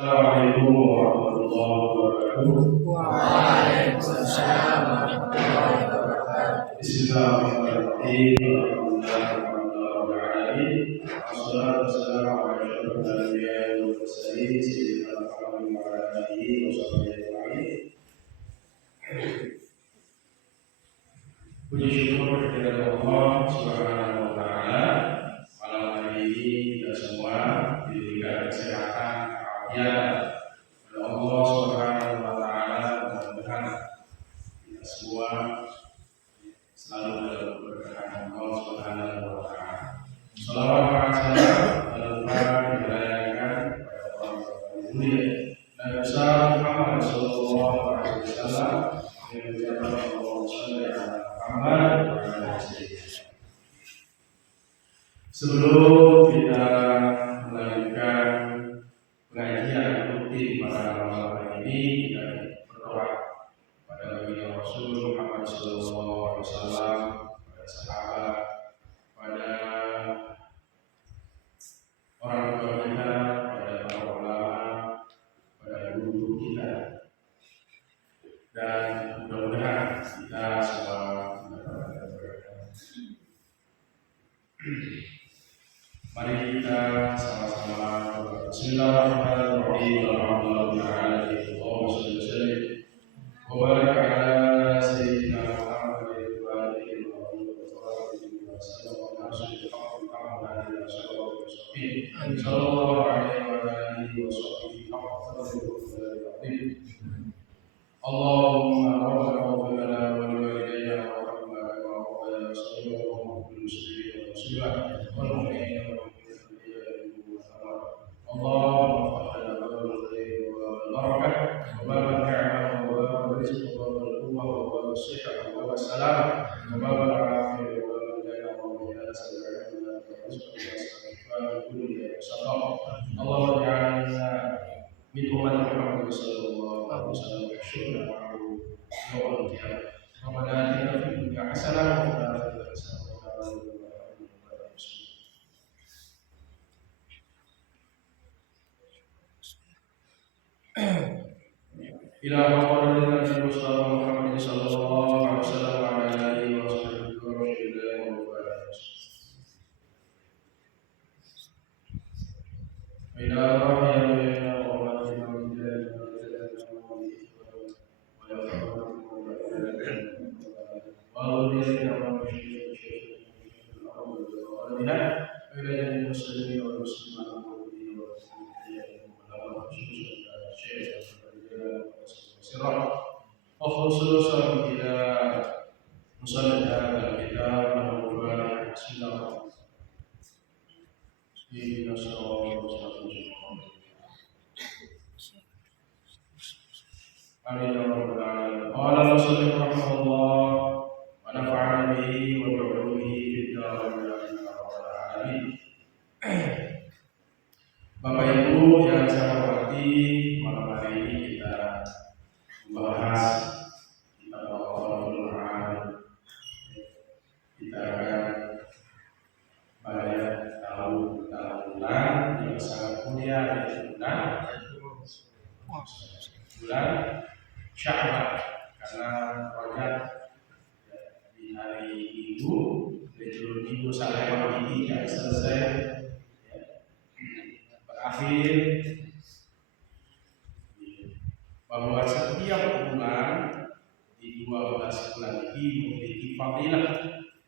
Assalamualaikum warahmatullahi wabarakatuh. Waalaikumsalam warahmatullahi wabarakatuh. Bismillahirrahmanirrahim. Alhamdulillahirabbil alamin. Wassalatu wassalamu ala asyrofil anbiya'i wal mursalin sayyidina Muhammadin wa ala alihi wa sahbihi ajma'in. Puji syukur kepada Allah Subhanahu wa taala. Malam hari ini kita semua diberikan kesehatan, keafiatan oleh Allah Subhanahu wa taala. Mudah-mudahan kita semua selalu dalam keberkahan Allah Subhanahu wa taala. Salawat dan salam dirayakan kepada orang-orang mulia Nabi besar Muhammad sallallahu alaihi wasallam yang mengucapkan Allahumma shalli ala Muhammad wa ala ali. Sebelum kita melanjutkan pengajian rutin pada malam hari ini, kita berdoa pada baginda Rasul Muhammad sallallahu alaihi wasallam, pada sahabat, pada orang tua kita, pada para ulama, pada guru kita, dan mudah-mudahan kita semua mendapatkan berkah. Mari kita sama-sama berdoa. Bismillahirrahmanirrahim. Alhamdulillahirabbil alamin. Allahumma shalli wa sallim wa barik ala sayyidina Muhammadin wa alihi wa sahbihi wa sallam. Sallallahu alaihi wa alihi wa sahbihi Allahumma rabbana ighfir lana wa li walidayna warhamna kama rabbayana shaghira wa lil muslimina wal muslimat wal mu'minina wal اللهم افتح لنا باب الخير وباب البركه وباب النعمه وباب الرزق وباب القوه وباب الصحه وباب السلامه وباب العافيه وباب الجنه وباب النسل والعلم والرزق والشفاء كل شقاء. اللهم اجعلنا من امه محمد صلى الله عليه وسلم واحشرنا معه يوم القيامه. ربنا اتنا في الدنيا حسنه وفي الاخره حسنه وقنا عذاب النار. إلى مقام النبي محمد صلى الله عليه وسلم وعلى آله وصحبه وسلم إلى المسلمين والمسلمات وخصوصا إلى مصنف هذا الكتاب له فارق. بسم الله الرحمن الرحيم. آمين يا رب العالمين. قال المصنف رحمه الله ونفعنا به وبعلومه في الدارين آمين يا رب العالمين. Bapak Ibu yang saya hormati, malam hari ini kita membahas kitab Al-Qur'anul Karim. Kita akan banyak tahu tentang bulan yang sangat mulia, yaitu bulan Sya'ban, karena Rajab di hari Minggu, di Minggu sampai malam ini tidak selesai, berakhir, bahwa setiap bulan di 12 bulan ini memiliki fadilah,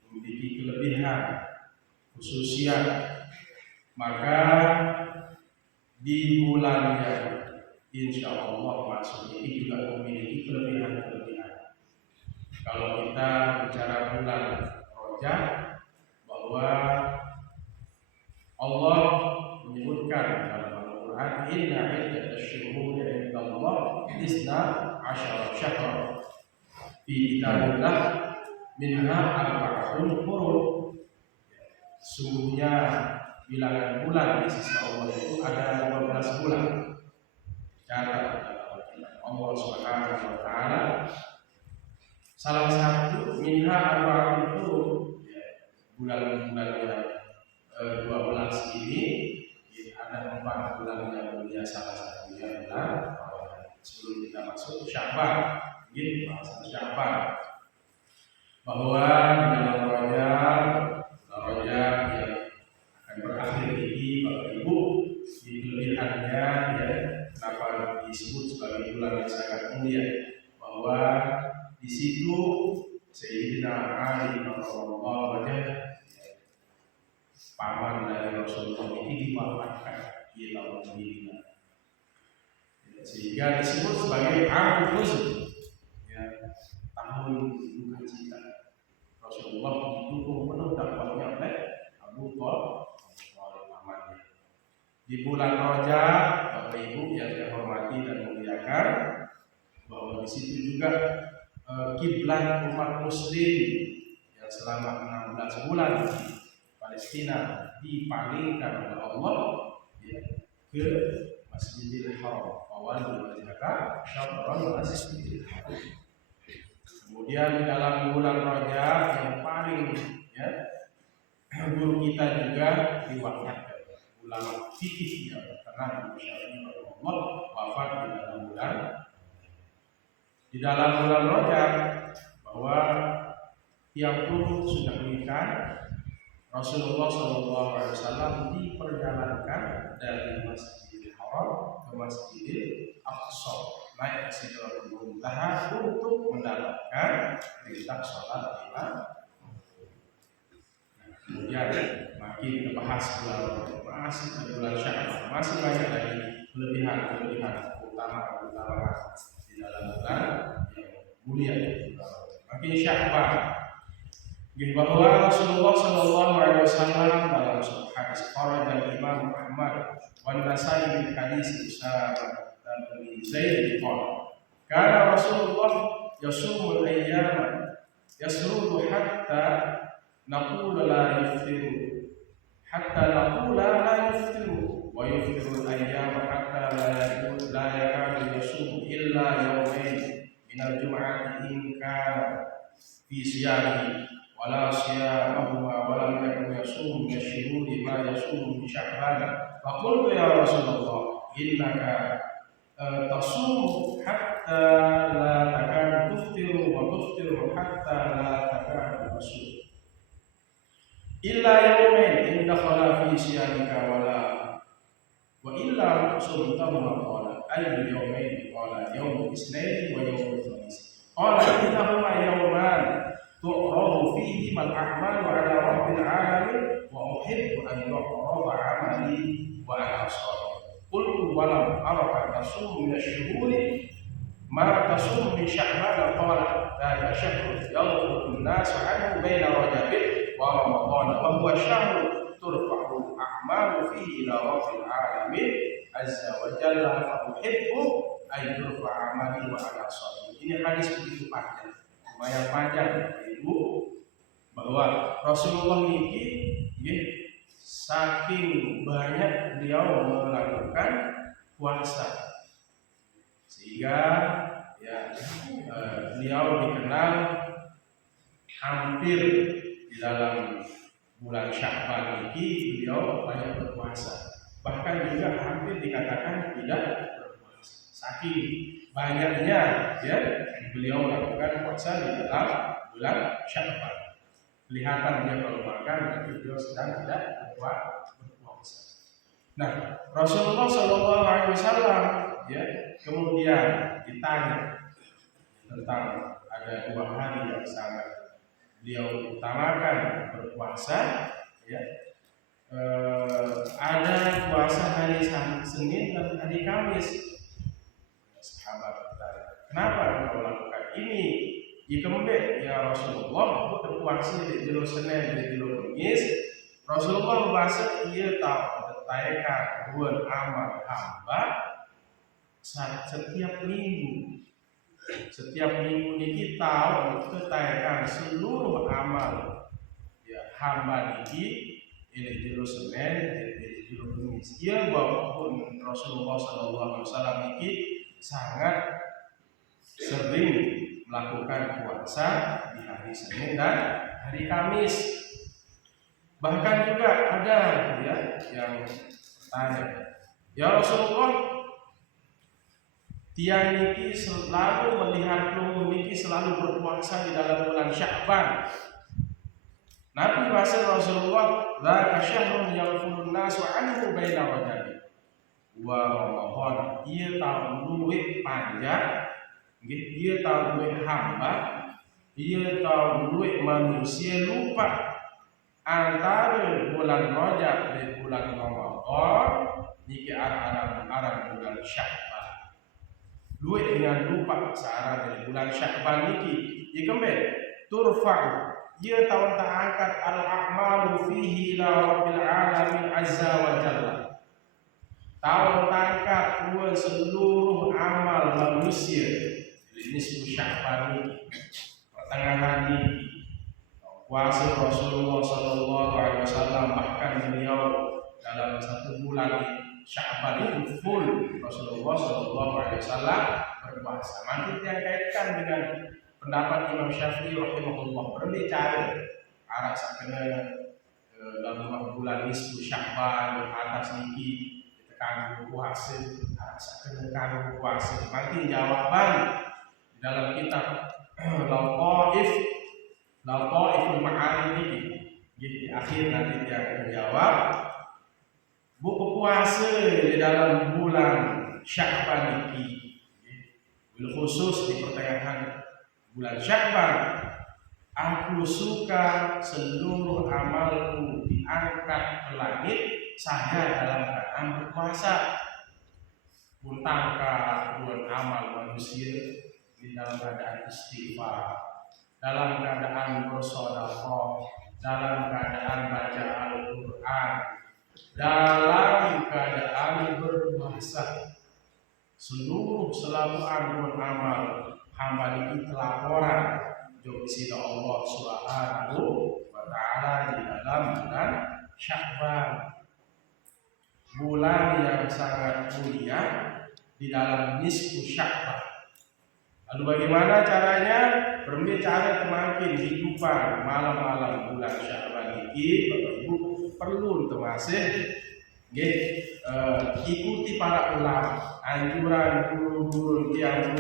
memiliki kelebihan, khususiat. Maka di bulan yang insya Allah masuk ini juga memiliki kelebihan-kelebihan. Kalau kita bicara bulan Rajab, bahwa Allah menyebutkan dalam Al-Quran, inna iddatasyuhuri indallah isna asyara syahra fi kitabillah minha arba'atun hurum. Sungguhnya bilangan bulan di sisi Allah itu ada 12 bulan. Catat Allah Subhanahu wa taala, salah satu minha arba'atun hurum, bulan-bulan yang 12 ini ada 4 bulan yang mulia, salah satunya bulan Rajab. Sebelum kita masuk Sya'ban, ini bahasan Sya'ban, bahwa di dalam Rajab yang akan berakhir ini, Bapak Ibu, di kelebihannya ya, kenapa disebut sebagai bulan yang sangat mulia, bahwa di situ Sayyidina Ali radhiyallahu anhu, paman dari Rasulullah ini, diwafatkan di tahun ini, sehingga disebut sebagai Amul Huzn, ya, tahun duka cita. Rasulullah didukung penuh dakwahnya oleh Abu Thalib pamannya. Di bulan Rajab, Bapak Ibu yang saya hormati dan muliakan, bahwa di situ juga kiblat umat Muslim yang selama 16 bulan di Palestina dipalingkan oleh Allah ya, ke Masjidil Haram. Awal wajhaka syatral Masjidil Haram. Kemudian di dalam bulan Rajab yang paling ya, guru kita juga diwafatkan, ulama fikih yang terkenal Imam Syafi'i rahimahullah wafat di dalam bulan Rajab, bahwa tiap guru sudah menikah. Rasulullah SAW diperjalankan dari Masjidil Haram ke Masjidil Aqsa, naik ke Sidratul Muntaha untuk mendapatkan perintah sholat lima. Kemudian makin kita bahas bulan Sya'ban, masih banyak lagi kelebihan utama di dalam bulan yang mulia itu. Makin Sya'ban, bahwa Rasulullah SAW dalam hadis kharaja Imam Ahmad wan Nasai min hadis Usama bin Zaid qala kana Rasulullah yasumul ayyama yasrudu hatta naqula la yuftiru wa yuftiru al-ayyama hatta la yakadu yasum illa yawmain min al-jum'ati in kana fi siyamihi wala siyamahuma walam yakun yasum min ash-shuhuri ma yasum min Sya'ban. Faqultu ya Rasulullah innaka tasum hatta la takadu tuftiru wa tuftiru hatta la takadu tasum illa yawmain in dakhala fi siyamika wa illa sumtahuma. Qala ayyu yawmain? Qala yawmul itsnain wa yawmul khamis. Qala innahuma yawman tu'radu fihi mal a'malu 'ala rabbil 'alamin wa uhibbu an yu'rada 'amali wa ana sha'im. Qultu wa lam araka tasum min ash-shuhuri ma tasum min Sya'ban. Qala la shahru yaghfiru an-nasu 'anhu baina Rajabin wa Ramadan wa huwa syahrun turfa'u al-a'malu fihi ila rabbil 'alamin azza wa jalla fa uhibbu an yurfa'a 'amali wa ana sha'im. Ini hadis begitu panjang, lumayan panjang Ibu, bahwa Rasulullah ini ya, saking banyak beliau melakukan puasa, sehingga ya, beliau dikenal hampir di dalam bulan Sya'ban ini beliau banyak berpuasa, bahkan juga hampir dikatakan tidak berpuasa, saking banyaknya ya beliau melakukan puasa di dalam bulan Sya'ban. Kelihatan dia kalau makan berarti beliau sedang tidak berpuasa. Nah, Rasulullah SAW ya kemudian ditanya tentang ada 2 hari yang sangat beliau utamakan berpuasa ya. Ada puasa hari Senin dan hari Kamis. Sahabat bertanya, kenapa engkau lakukan ini? Dikembek ya Rasulullah, aku berpuasa di dilo Senin di dilo Kamis. Rasulullah berpuasa ia tahu tetaikan buat amal hamba setiap minggu. Setiap minggu ini tahu tetaikan seluruh amal ya hamba ini dilo Senin di dilo Kamis. Ia walaupun Rasulullah SAW ini sangat sering melakukan puasa di hari Senin dan hari Kamis. Bahkan juga ada ya yang bertanya, ya Rasulullah, tiang niki selalu melihat peluru niki selalu berpuasa di dalam bulan Sya'ban. Nabi Rasulullah la kasyahrun yaghfurun nasu anhu baina rajab wa Ramadan. Ia tahu luwih panjang, nggih, ia tahu luwih hamba, ia tahu luwih manusia lupa antara bulan Rajab dan bulan Ramadan niki arah bulan Sya'ban. Luwih dengan lupa searah dari bulan Sya'ban niki, ia kembali turfa'u, ia tahu angkat al-a'malu fihi ila rabbil alamin azza wa jalla. Tahu angkat seluruh amal manusia di nisfu Sya'ban ini, pertengahan ini. Puasa Rasulullah sallallahu alaihi wasallam, bahkan beliau dalam satu bulan Sya'ban itu full Rasulullah sallallahu alaihi wasallam berpuasa. Nanti dia kaitkan dengan pendapat Imam Syafi'i rahimahullah, berbicara arah sakena dalam bulan nisfu Sya'ban atas niki ditekan puasa, arah sakena kan puasa. Nanti jawaban dalam kitab Lataiful Ma'arif ini di akhir nanti dia akan menjawab buku puasa di dalam bulan Sya'ban ini, khusus di pertengahan bulan Sya'ban. Aku suka seluruh amalku diangkat ke langit saya dalam keadaan berpuasa. Buntangka buat amal manusia di dalam keadaan istighfar, dalam keadaan bersedekah, dalam keadaan baca Al-Quran, dalam keadaan berpuasa. Selalu amal hamba ini telaporan dari sisi Allah Subhanahu wa Ta'ala di dalam bulan Sya'ban, bulan yang sangat mulia di dalam nisfu Sya'ban. Lalu bagaimana caranya? Berbicara tentang kehidupan malam-malam bulan Sya'ban ini, Bapak Ibu perlu termasuk ikuti para ulama, anjuran guru-guru yang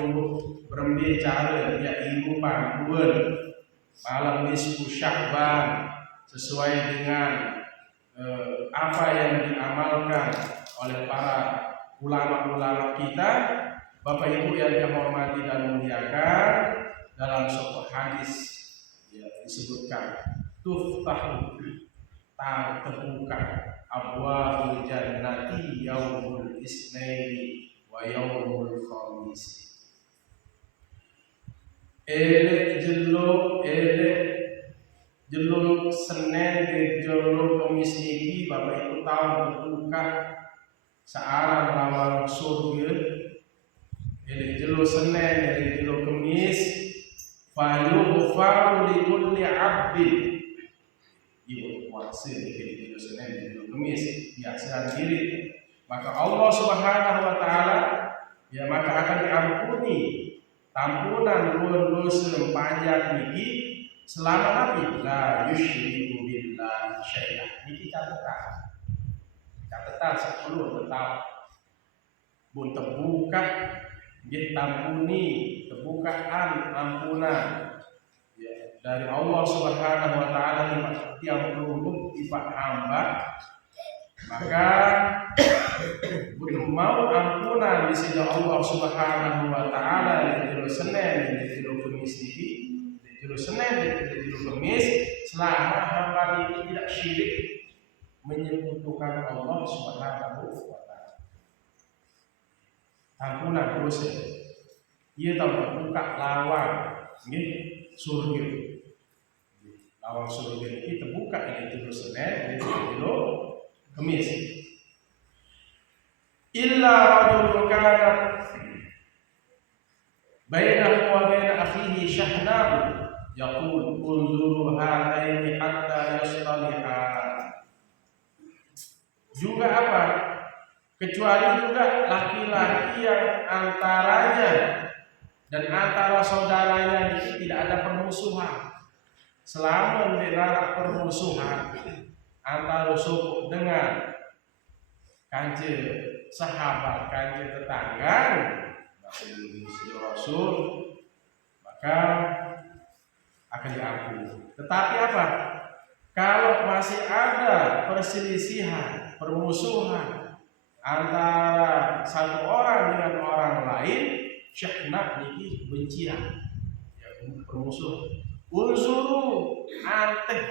berbicara dia kehidupan bulan malam nisfu Sya'ban sesuai dengan apa yang diamalkan oleh para ulama-ulama kita. Bapak Ibu yang dihormati dan muliakan, dalam sebuah hadis ya, disebutkan tuftahu, terbuka abwabul jannati yaumul isnaini wa yaumul khamis. Jeluk Senin dan jeluk Kamis niki Bapak Ibu tahu terbuka searah lawan surga. Jeluk Senin dan jeluk Kamis fayughfaru li kulli 'abdin. Ibu puasa di jeluk Senin dan jeluk Kamis biasa diri, maka Allah Subhanahu wa Ta'ala ya maka akan diampuni tampunan dosa panjang niki selama nabi la yusyriku billahi syai'an. Niki catatan 10 tetap bun terbuka ditampuni terbukaan ampunan ya, dari Allah Subhanahu wa Ta'ala tiap peluru tiap hamba, maka butuh mau ampunan di sisi Allah Subhanahu wa Ta'ala di jero Senin, di jero Kamis ini, di jero Senin, di jero Kamis, selama hamba ini tidak syirik menyekutukan Allah Subhanahu wa Ta'ala. Ampunan dosa, ia tahu terbuka lawan surga. Lawan surga ini terbuka di jero Senin, di jero Kamis. Illa rajulun kana bainahu wa bain akhihi shahnahu yaqul unzuru hadaini hatta yastaliha. Juga apa? Kecuali juga laki-laki yang antaranya dan antara saudaranya itu tidak ada permusuhan. Selama dilarang permusuhan antara suku dengan kancil sahabat, kancil tetangga, si Rasul, maka akan diampuni. Tetapi apa? Kalau masih ada perselisihan, permusuhan antara satu orang dengan orang lain, syahna niki bencian, ya, permusuhan. Unzuru anteh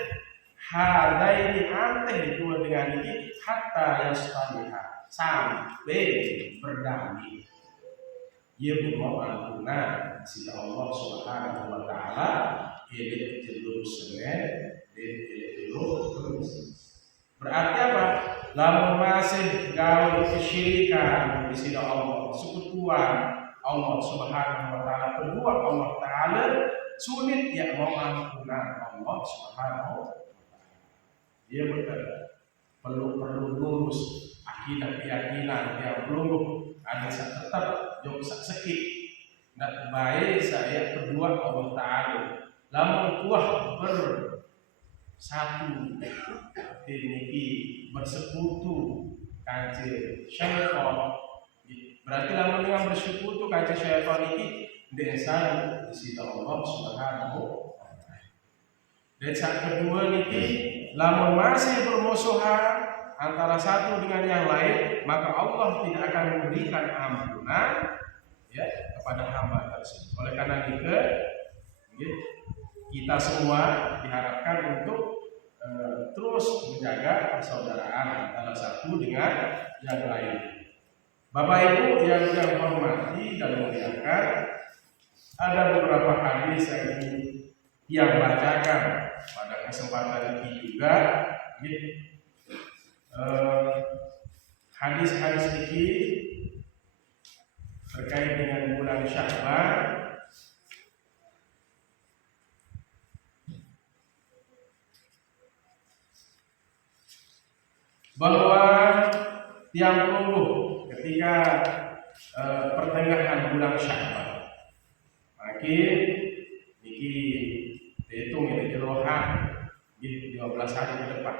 hadaini anteh itu dengan ini hatta yastaliha sampai berdamai. Ia berdoa ampuna si Allah Subhanahu wa taala ini jalur senen dan jalur terus. Berarti apa? Lamun masih gawe kesyirikan di sisi Allah, sekutuan Allah Subhanahu wa taala, kedua Allah taala sulit ya mau ampunan Allah Subhanahu wa taala. Dia perlu lurus akidah keyakinan yang belum ada tetap jauh sakit dan baik saya kedua Allah taala lamun kuah bersatu ini bersekutu kancil syaitan. Berarti lamun dengan bersekutu kancil syaitan ini desa di sisi Allah Subhanahu wa taala. Dan saat kedua ini lamun masih bermusuhan antara satu dengan yang lain, maka Allah tidak akan memberikan ampunan ya kepada hamba tersebut. Oleh karena itu kita semua diharapkan untuk terus menjaga persaudaraan antara satu dengan yang lain. Bapak Ibu yang saya hormati dan muliakan, ada beberapa hadis yang bacakan pada kesempatan ini juga. Hadis-hadis ini terkait dengan bulan Sya'ban, bahwa tiang puluh ketika pertengahan bulan Sya'ban, makin niki dihitung ini jerohan 15 hari ke depan.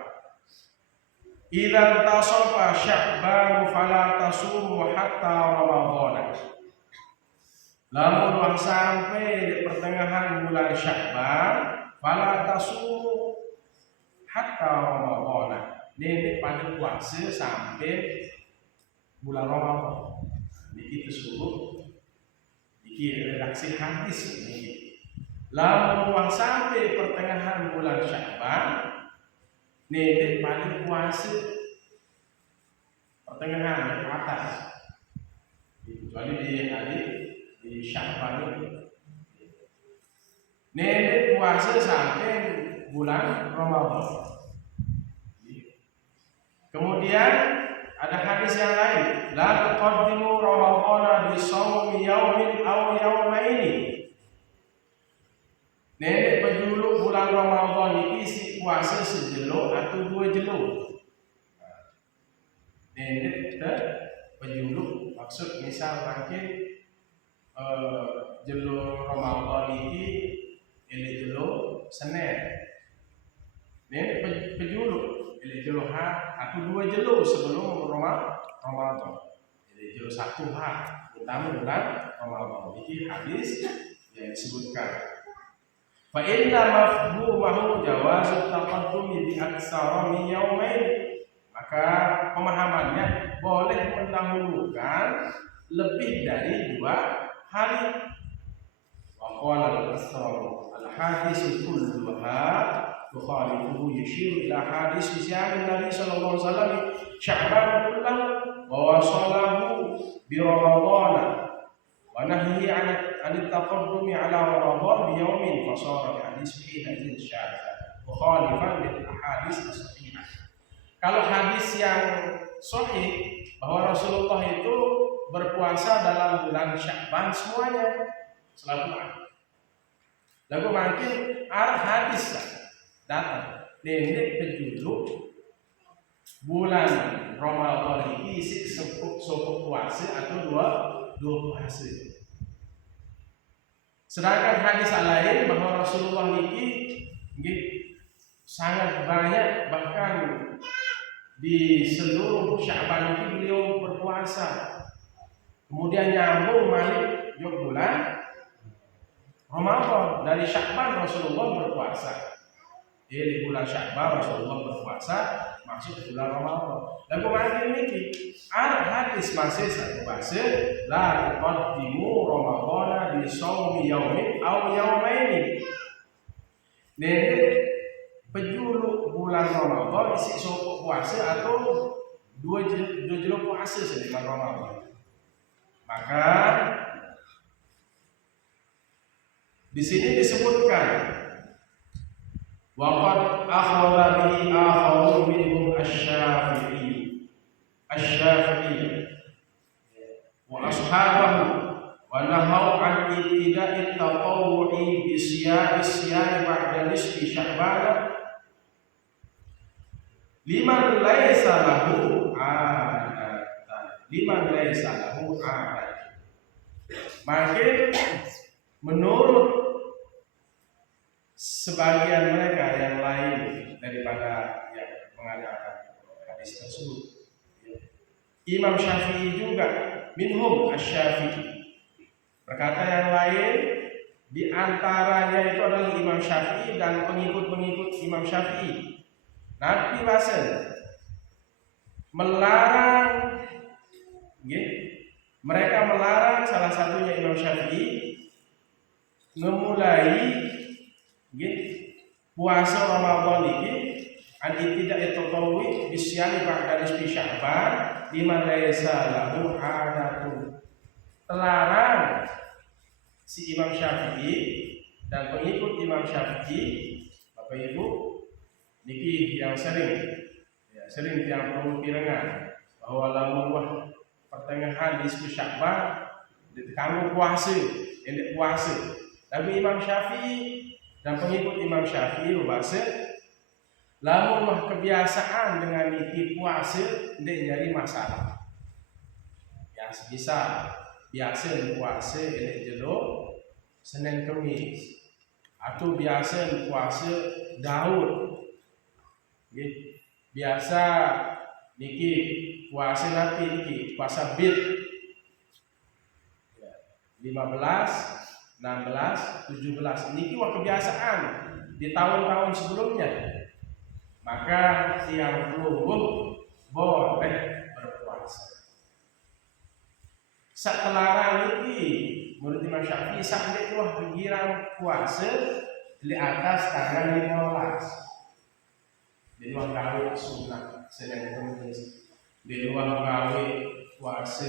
Idza tasafa Sya'ban fala tasumu hatta Ramadan. Lamun sampai di pertengahan bulan Sya'ban, fala tasumu hatta Ramadan. Ini pada puasa sampai bulan Ramadan. Niki tersebut niki redaksi hadis ini. Lamun sampai pertengahan bulan Sya'ban, ini pada puasa pertengahan ke atas, kecuali di hari di Sya'ban ini. Ini puasa sampai bulan Ramadan. Kemudian ada hadis yang lain, la tuqaddimu Ramadhana bi shaumi yaumin aw yaumaini. Nenek penjuluk bulan Ramadan ini si puasa sejeluk atau dua jeluk. Nenek penjuluk maksud misal mungkin jeluk Ramadan ini jeluk Senin. Nenek penjuluk jeluk atau dua jeluk sebelum Ramadan. Jadi jeluk satu utama bulan Ramadan. Ini hadis yang disebutkan. Fa inna mafhumahu jawazu taqaddumi bi aktsara min yaumain. Maka pemahamannya boleh mendahulukan lebih dari 2 hari. Wa qala al-asrar al-hadis kulluha tukhalifuhu yashiru ila hadis siyan Nabi sallallahu alaihi wasallam Sya'ban kullahu wa wasalahu bi Ramadan wa nahyi 'an at-taqaddumi 'ala Ramadan bi yawmin fa sara bi hadis hina syadza mukhalifan lil ahadits as-sahihah. Kalau hadis yang sahih bahwa Rasulullah itu berpuasa dalam bulan Sya'ban semuanya selalu ada. Lalu makin arah hadis datang nenek penjuluk bulan Ramadan ini isi sopok puasa atau dua puasa. Sedangkan hadis lain bahwa Rasulullah ini sangat banyak, bahkan di seluruh Sya'ban ini beliau berpuasa. Kemudian nyambung balik ke bulan Ramadan. Dari Sya'ban Rasulullah berpuasa. Di bulan Sya'ban Rasulullah berpuasa masuk bulan Ramadan. Dan kemarin ini ada hadis masih satu bahasa la tuqaddimu Ramadana bi shaumi yaumin aw yaumaini. Nene penjuru bulan Ramadan isi sopok puasa atau dua jelo puasa selama Ramadan. Maka di sini disebutkan waqad akhadha bihi akharun minhum asy-Syafi'i wa ashabahu wa nahaw an ibtida'i tatawwu'i bi siyami ba'da nisfi Sya'ban liman laisa lahu adat. Makin menurut sebagian mereka yang lain daripada yang mengadakan hadis tersebut, Imam Syafi'i juga minhum asy-Syafi'i, berkata yang lain di antaranya itu adalah Imam Syafi'i dan pengikut-pengikut Imam Syafi'i. Nabi Wasallam melarang, mereka melarang salah satunya Imam Syafi'i memulai puasa Ramadan ini tidak tatawwi bisyami ba'da nisfi Sya'ban liman laisa lahu adatun. Terlarang si Imam Syafi'i dan pengikut Imam Syafi'i, Bapak Ibu, niki yang sering yang perlu pirengan bahwa lamun wah pertengahan nisfi Sya'ban kamu puasa, endek puasa. Tapi Imam Syafi'i dan pengikut Imam Syafi'i berbahasa lamun mah kebiasaan dengan niki puasa ndek jadi masalah. Ya bisa biasa puasa ndek jelo Senin Kamis atau biasa puasa Daud. Biasa niki puasa nanti niki puasa Bid 15, 16, 17 niki wah kebiasaan di tahun-tahun sebelumnya. Maka tiang puluh boleh berpuasa. Setelah niki menurut Imam Syafi'i sampai wah pikiran puasa di atas tanggal 15. Di luar gawe sunnah Senin Kamis, di luar gawe puasa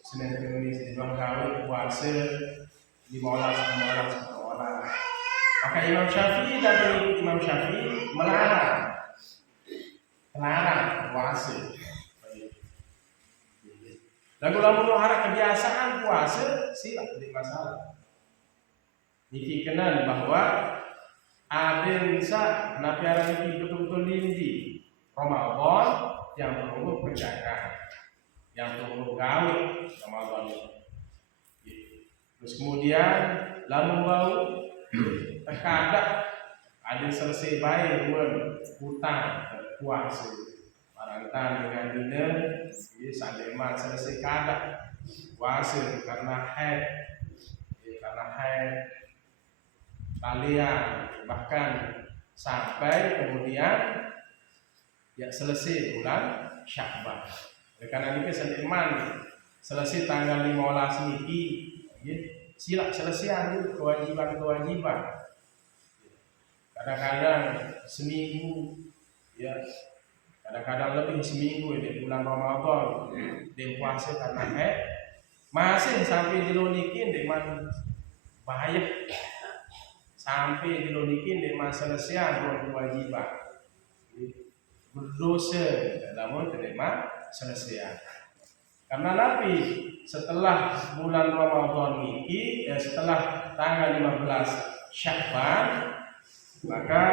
Senin Kamis, di luar gawe puasa 15. Maka Imam Syafi'i dan pengikut Imam Syafi'i melarang puasa. Dan kalau mengarah kebiasaan puasa, silap tidak masalah. Niki kenal bahwa adensa napiara niki betul-betul lindi Ramadan yang perlu penjagaan, yang perlu gawe Ramadan ini. Terus kemudian lalu bau terkadang ada selesai bayar hutang puasa barantan dengan dinner sandeman selesai kadang puasa karena haid kalian bahkan sampai kemudian ya selesai bulan Sya'ban. Karena ini sandeman selesai tanggal 15 niki silap selesai kewajiban. Kadang-kadang seminggu, ya, kadang-kadang lebih seminggu di bulan Ramadan, di puasa karena masih sampai dilonikin dengan bahaya, sampai dilonikin dengan selesai bulan kewajiban, berdosa dalam terima selesai. Karena Nabi setelah bulan Ramadan ini, setelah tanggal 15 Sya'ban, maka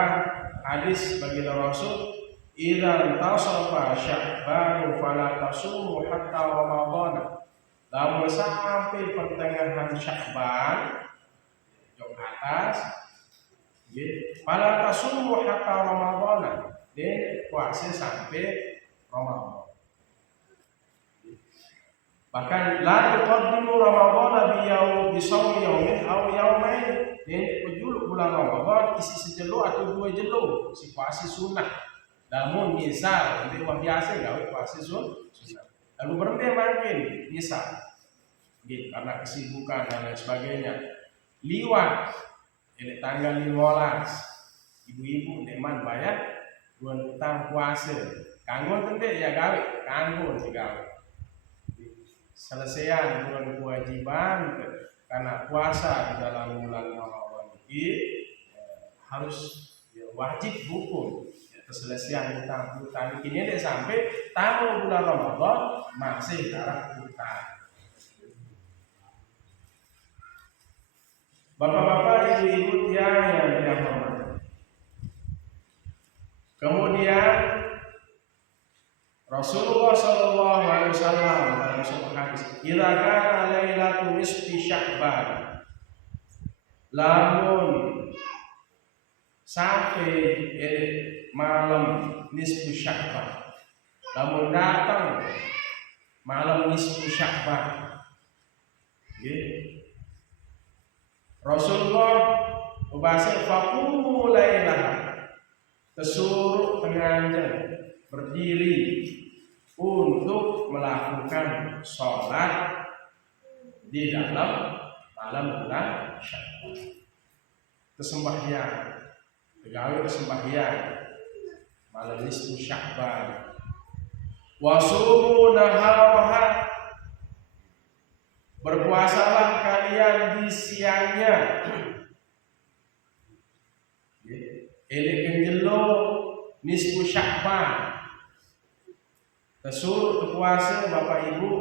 hadis bagi Rasul, "Idza tasafa Sya'ban fala tasumu hatta Ramadan." Lamun sampai pertengahan Sya'ban, jok atas, fala tasumu hatta Ramadan, dan puasa sampai Ramadan. Bahkan la tuqaddimu Ramadhan bi shaumi yaumin aw yaumain. Ini penjulu bulan Ramadan isi sejelo atau 2 jelo si puasa sunnah. Namun misal ini uang biasa gawe puasa sunnah. Lalu berhenti makin misal gitu, karena kesibukan dan lain sebagainya. Liwat ini tanggal 15 ibu-ibu deman bayar bulan utang puasa. Kanggo tende ya gawe, kanggo digawe. Selesaian bulan kewajiban karena puasa di dalam bulan Ramadan ini harus wajib hukum keselesaian hutang ini deh sampai tamu bulan Ramadan masih darah hutang. Bapak-bapak, ibu-ibu yang dihormati. Kemudian Rasulullah Shallallahu Alaihi Wasallam dalam sebuah hadis, "Idza kana lailatul nisfi Sya'ban, lamun sampai malam nisfu Sya'ban, lamun datang malam nisfu Sya'ban, Rasulullah membahas faqumu lailah, tersuruh pengantin berdiri untuk melakukan sholat di dalam malam bulan Sya'ban. Kesembahyang, pegawai kesembahyang malam nisfu Sya'ban. Wasumu naharaha, berpuasalah kalian di siangnya. Ini kenjelo nisfu Sya'ban. Tersuruh puasa Bapak Ibu,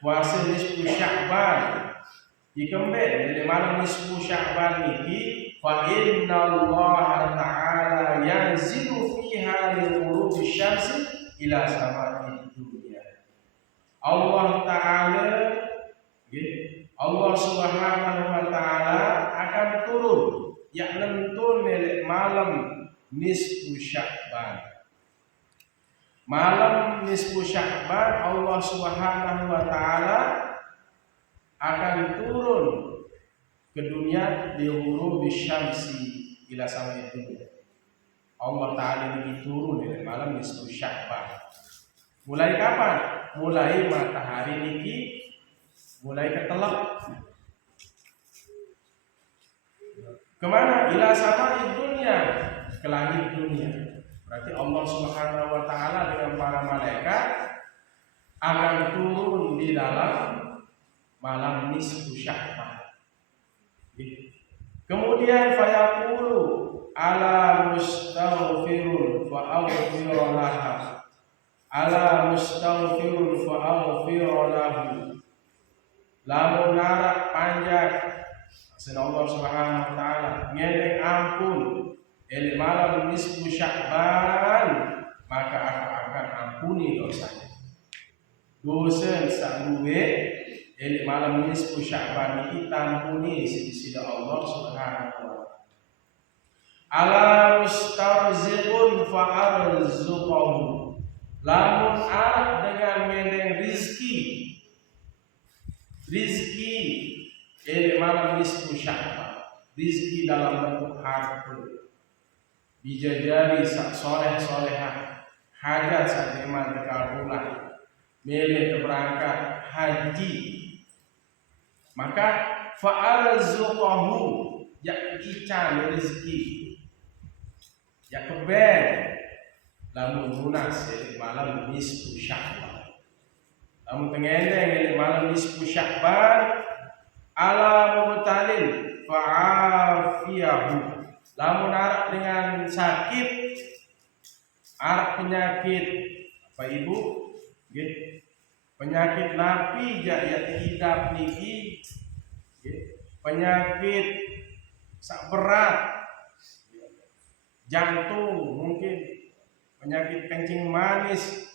puasa nisfu Sya'ban. Dikembali dari malam nisfu Sya'ban ini, fa inna Allah Ta'ala yanzilu fiha li ghurubi syamsi ila samai dunia. Allah Ta'ala, Allah Subhanahu wa Ta'ala akan turun, yakni turun dari malam nisfu Sya'ban. Malam nisfu Sya'ban Allah Subhanahu wa Ta'ala akan turun ke dunia di ghurubi syamsi ila samai dunia. Allah Ta'ala ini turun dari malam nisfu Sya'ban. Mulai kapan? Mulai matahari ini mulai ketelak. Kemana? Ila samai dunia, ke langit dunia. Berarti Allah Subhanahu wa Ta'ala dengan para malaikat akan turun di dalam malam nisfu Sya'ban. Kemudian fayaqulu ala mustaghfirun fa aghfir laha, ala mustaghfirun fa aghfir lahu. Lamun narak panjang Sena Allah Subhanahu wa Ta'ala ngeleng ampun eli malam nisfu Sya'ban, maka akan ampuni dosanya. Dosa saluwe eli malam nisfu Sya'ban iki tampuni sisi Allah Subhanahu wa Ta'ala. Ala mustarziqun fa arzuqahu, lamun arep dengan meneng rizki eli malam nisfu Sya'ban, rizki dalam bentuk harta, bijajari soleh-solehah, hajat saat iman terkabulan, milih berangkat haji, maka fa'arzuqahu, ya ican rezeki, ya keben, lamun lunas malam nisfu Sya'ban, lamun tengendeng malam nisfu Sya'ban, ala mubtalin fa'afiyahu, lamun arep dengan sakit, arep penyakit apa Ibu? Penyakit napi ya hidup niki, penyakit sak berat, jantung mungkin, penyakit kencing manis,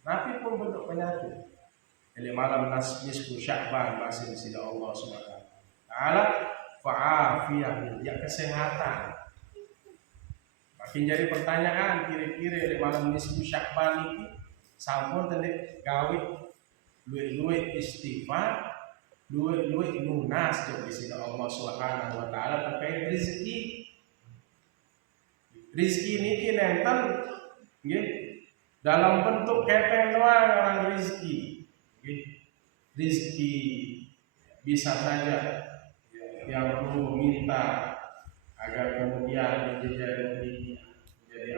napi pun bentuk penyakit. Jadi malam nisfu Sya'ban masih di Allah Subhanahu wa Ta'ala fa'afiyahu, ya kesehatan. Makin jadi pertanyaan kira-kira di malam nisfu Sya'ban ini sampun tadi gawe luwih istighfar, luwih lunas di sisi Allah Subhanahu wa taala terkait rezeki. Rezeki niki nenten nggih dalam bentuk kepeng doang orang rezeki. Nggih. Rezeki bisa saja yang perlu minta agar kemudian menjadi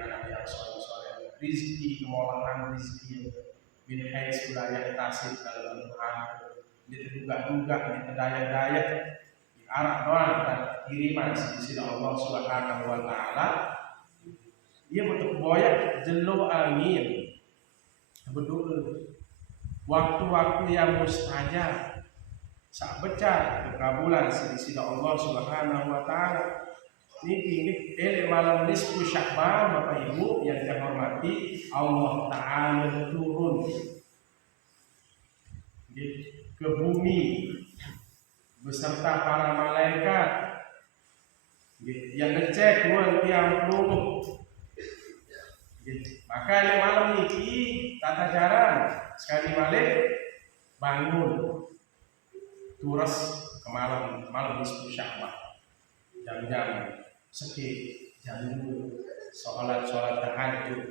anak yang soleh. Rizki kemolahan rizki min haitsu la yahtasib dalam Tuhan diterduga-duga diterdaya-daya diarah doang dan kiriman di sisi Allah Subhanahu wa taala. Dia bentuk boyak jelo angin. Betul. Waktu-waktu yang mustajab sak becar kekabulan di sisi Allah Subhanahu wa taala. Ini malam nisfu Sya'ban Bapak Ibu yang saya hormati, Allah Ta'ala turun ke bumi beserta para malaikat yang ngecek tiang peluru. Maka ini malam ini tata cara sekali balik bangun turas ke malam nisfu Sya'ban jam-jam seki jam dulu sholat tahajud,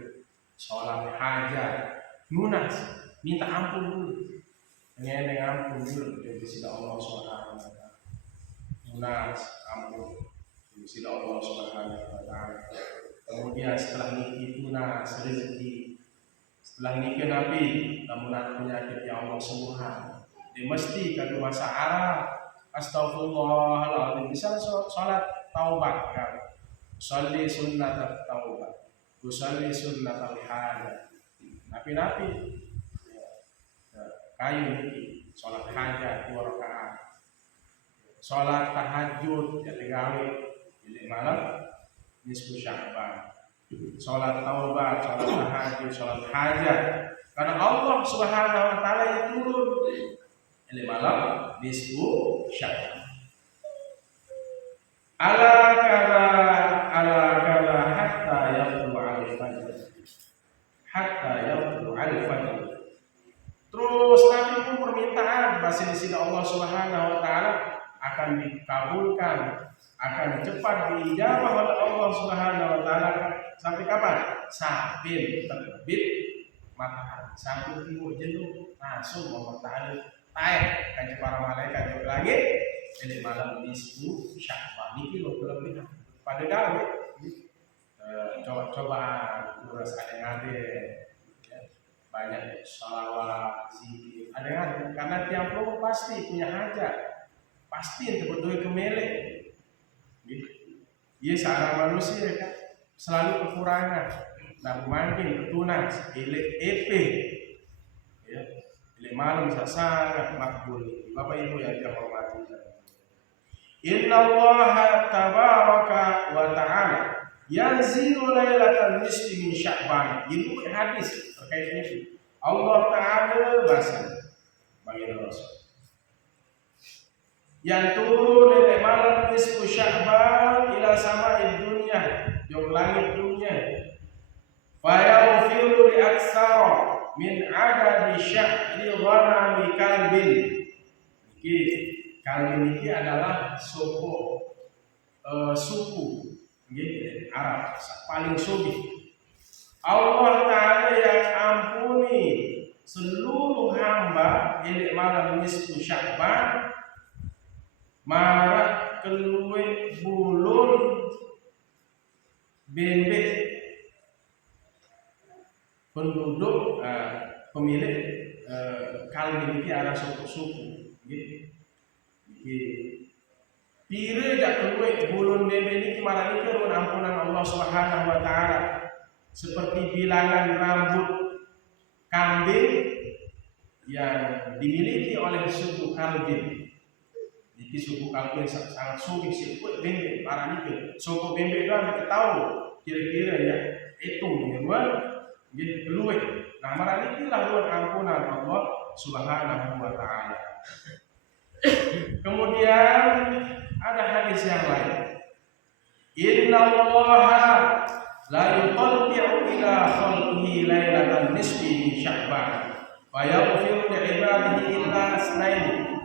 sholat hajat, lunas, minta ampun dulu, dengan ampun dulu di sisi Allah Subhanahu wa taala. Lunas, ampun di sisi Allah Subhanahu wa taala. Kemudian setelah niki lunas rezeki, setelah niki Nabi namun penyakit yang Allah sembuhkan. Dia mesti kadu bahasa Arab. Astagfirullahaladzim. Bisa sholat taubat kan. Usalli sunnat taubat. Usalli sunnat al-hajat. Nabi kayu niki sholat hajat 2 rakaat. Sholat tahajud jadi gawe jadi malam nisfu Sya'ban. Sholat taubat, sholat tahajud, sholat hajat. Karena Allah Subhanahu wa taala yang turun ini malam nisfu Sya'ban. Ala kala hatta yaqulu al-fajr. Hatta yaqulu al-fajr. Terus Nabi pun permintaan bahasa di sini Allah Subhanahu wa taala akan dikabulkan, akan cepat diijabah oleh Allah Subhanahu wa taala sampai kapan? Sampai terbit matahari. Sampai timur jenuh langsung Allah taala taek kan para malaikat di langit jadi malam nisfu Sya'ban niki lho kelebihan pada gawe coba terus ada banyak sholawat zikir ada karena tiap orang pasti punya hajat pasti terbutuh kemele dia seorang manusia kan selalu kekurangan dan makin ketunas epe ya malam sangat makbul. Bapak Ibu yang dihormati. Inna Allah tabaraka wa ta'ala yanzilu lailatan nisfi min Sya'ban. Itu hadis terkait ini. Allah Ta'ala bahasa bagi Rasul. Yang turun dari malam nisfu Sya'ban ila sama'id dunya, jauh langit dunia. Fa yaghfiru li aksara min adadi syahri ghanami kalbin. Kalbin ini adalah suku Arab paling sugi. Allah Ta'ala yang ampuni seluruh hamba ini malam nisfu Sya'ban marak keluwe bulun bebek penduduk pemilik kalbi ini ada suku-suku gitu. Pire dak keluwe bulun bebe ini malah ini kan ampunan Allah Subhanahu wa taala seperti bilangan rambut kambing yang dimiliki oleh suku kalbi. Jadi suku kalbi sangat sulit sikut bebe para ini suku bebe itu kita tahu kira-kira ya hitung ya jadi keluar. Nah, marah ini lah luar ampunan Allah Subhanahu wa taala. Kemudian ada hadis yang lain. Inna Allaha la yuqaddi'u ila khalqihi lailatan nisfi min Sya'ban. wa yaghfiru li ibadihi illa isnaini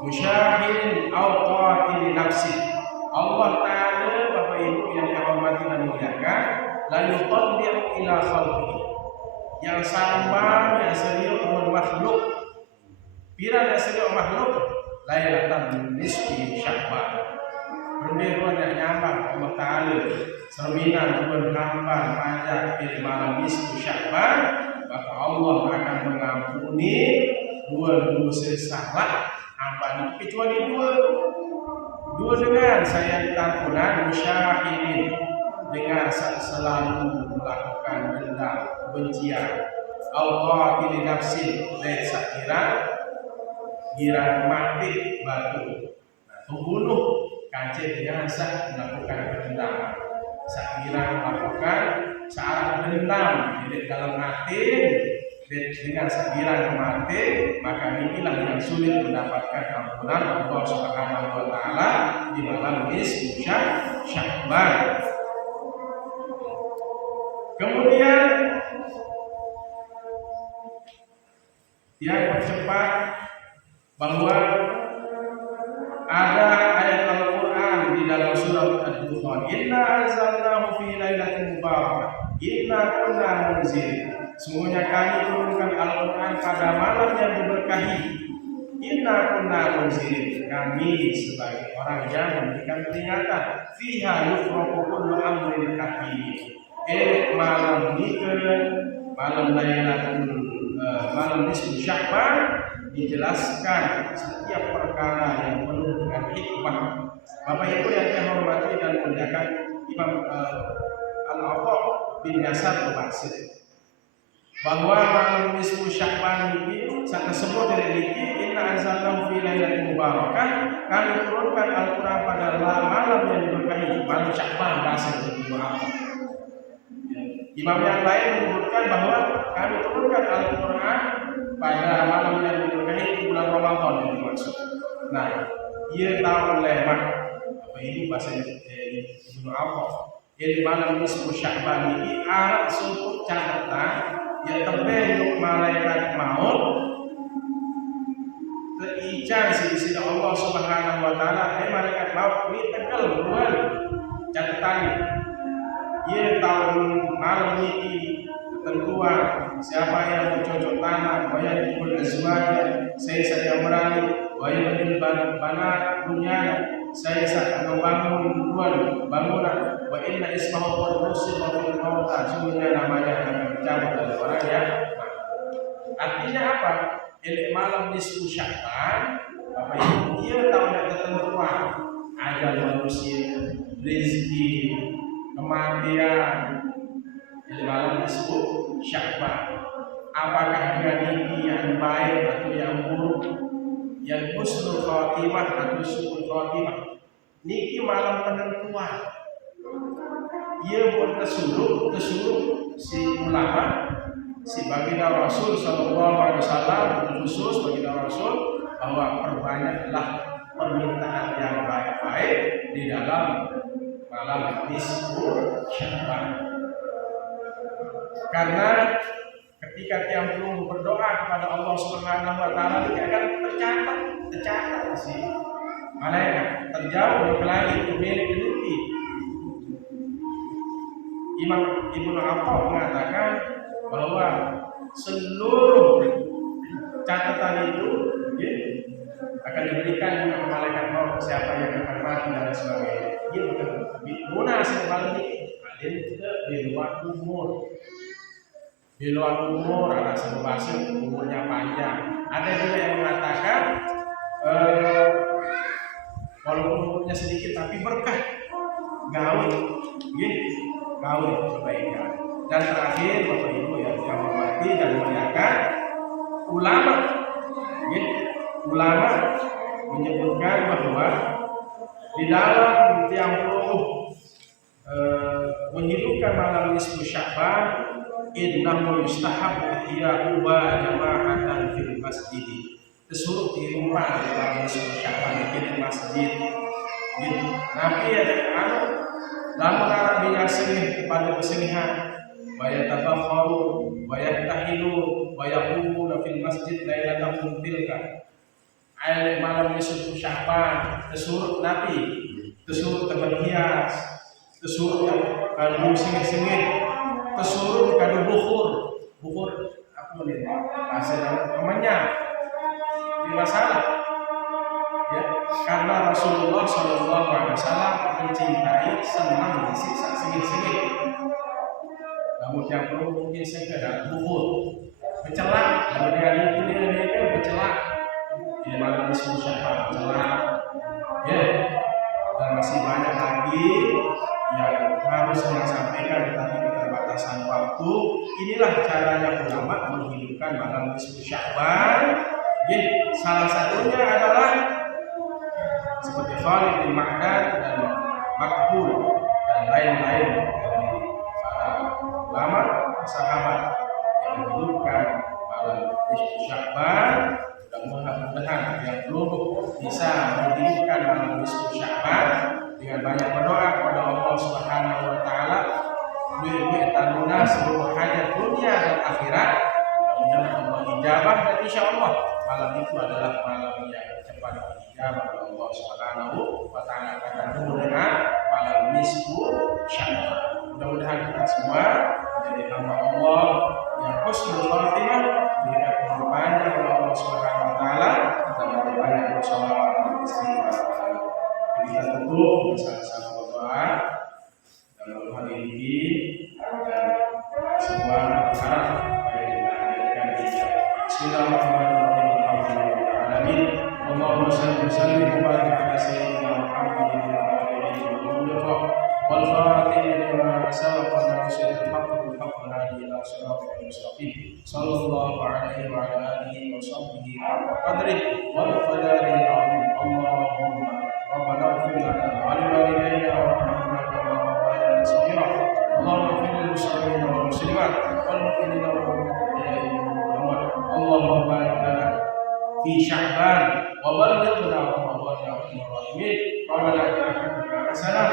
musyahidin aw qatil nafsi. Allah Ta'ala, Bapak Ibu yang dihormati dan dimuliakan, la yuqaddiru ila khalqihi, yang sama yang serius makhluk pira yang serius makhluk lailatan nisfi Sya'ban, berderuan yang nyambang Allah Ta'ala serminan bulan hamba pajak di malam nisfi Sya'ban, maka Allah akan mengampuni dua dosa salah hamba kecuali dua dengan saya ditampunan musyahidin, dengan selalu melakukan dendam kebencian, au qatil nafsin, dan kira mati batu, pembunuh kancing dengan melakukan dendam, kira melakukan saat dendam di dalam hati dengan sekiranya mati, maka inilah yang sulit mendapatkan ampunan Allah Subhanahu wa Ta'ala di malam nisfu Sya'ban. Kemudian yang percepat bahwa ada ayat Al-Quran di dalam surat Ad-Dukhan, Inna anzalnahu fi lailatin mubarakah, Inna kunna munzilin. Sungguhnya kami turunkan Al-Quran pada malam yang diberkahi. Inna kunna munzilin, kami sebagai orang yang memberikan peringatan. Fiha yufraqu kullu amrin hakim. Malam nikah, malam malam nisfu Sya'ban, dijelaskan setiap perkara yang penuh dengan hikmah. Bapak Ibu yang saya hormati dan muliakan, Imam Al-Atha bin Yasar bermaksud bahwa malam nisfu Sya'ban ini saat tersebut dari niki, inna anzalnahu fi lailatin mubarakah, kami turunkan Al-Quran pada malam yang diberkahi, malam Sya'ban bahasa itu apa? Imam yang lain menyebutkan bahwa kami turunkan Al-Quran pada malam yang diberkahi di bulan Ramadan yang dimaksud. Nah, ia tahu lemak apa ini bahasa Ibnu Abbas. Yang di malam nisfu Sya'ban ini arah suatu catatan yang terbentuk malaikat maut terican di sisi Allah Subhanahu wa Ta'ala. Malaikat maut ini tegal bulan catatan. Ia tahu malam ini ketentuan siapa yang bercocok tanam, wayang ikul azwaj, saya merani, wayang bil banat bunyan, saya akan membangun bangunan, wa inna ismahu qad nusiba fil mauta, sungguhnya namanya akan dicabut dari orang yang artinya apa? Ini malam nisfu Sya'ban, Bapak Ibu, ia tahu yang ketentuan ajal manusia, rezeki, kematian di malam nisfu Sya'ban. Apakah dia mimpi yang baik atau yang buruk, yang husnul khatimah atau su'ul khatimah? Niki malam penentuan. Ia pun tersuruh si ulama, si baginda Rasul sallallahu alaihi wasallam, khusus baginda Rasul, bahwa perbanyaklah permintaan yang baik-baik di dalam malam nisfu Sya'ban. Karena ketika tiang belum berdoa kepada Allah Subhanahu wa Ta'ala, dia akan tercatat si malaikat terjauh di langit memiliki. Imam Ibnu Abbas mengatakan bahwa seluruh catatan itu akan diberikan kepada malaikat maut, siapa yang akan mati dan sebagainya. Dia bukan guna sebalik ini. Ada juga di luar umur. Di luar umur ada sebabnya umurnya panjang. Ada juga yang mengatakan walaupun umurnya sedikit tapi berkah, gawe, kebaikan. Dan terakhir Bapak Ibu yang dihormati dan dimuliakan, ulama menyebutkan bahwa di dalam tiang puluh menghidupkan malam nisfu Sya'ban, innahu yustahabbu ihya'u jama'atan fil masjid. Disuruh di rumah di dalam nisfu Sya'ban di masjid. Nabi ya kan lamun Arabinya sering pada kesenihan wa yatabakharun wa yaktahilun wa yaqumuna fil masjid lailatakum tilka. Ayat malam nisfu Sya'ban, tesurut Nabi, tesurut berhias, tesurut kadu sengit-sengit, tesurut kadu bukhur apa nih? Hasil kemenyan. Ini masalah. Ya, karena Rasulullah SAW mencintai senang disiksa sengit-sengit. Namun yang perlu mungkin sekedar bukhur, bercelak, kemudian ini bercelak. Di malam disebut Sya'ban celah, ya, dan masih banyak lagi yang harus saya sampaikan tetapi keterbatasan waktu. Inilah caranya ulama menghidupkan malam disebut Sya'ban. Ya, salah satunya adalah seperti Khalid bin Ma'dan dan Makbul dan lain-lain dari para ulama sahabat yang menghidupkan malam disebut Sya'ban. Mudah-mudahan yang belum bisa menghidupkan malam nisfu Sya'ban dengan banyak berdoa kepada Allah Subhanahu wa taala, tanuna seluruh hajat dunia dan akhirat. Mudah-mudahan Allah ijabah dan insyaallah malam itu adalah malam yang cepat dijabah oleh Allah Subhanahu wa taala karena dengan malam nisfu Sya'ban. Mudah-mudahan kita semua menjadi hamba Allah yang husnul khatimah, diberikan keberkahan oleh Allah Subhanahu wa taala dan banyak bersolawat dan istighfar. Kita tutup bersama-sama berdoa dalam hari ini dan semua harap yang kita hadirkan di Bismillahirrahmanirrahim. Alhamdulillahirabbil Allahumma shalli wa sallim wa barik ala sayyidina Muhammadin wa alihi wa sahbihi wal fatihah lima sabaqa nasrul haqq bil haqq hadi ila siratal mustaqim sallallahu alaihi wa ala alihi wa sahbihi haqqa qadrihi wal qadari azim. Allahumma rabbana ighfir lana wa li walidayna wa arhamna kama rabbayana shaghira. Allahumma ighfir lil muslimin wal muslimat wal mu'minina wal mu'minat. Allahumma barik lana fi Sya'ban wa ballighna Ramadan ya arhamar rahimin. Rabbana atina fid dunya hasanah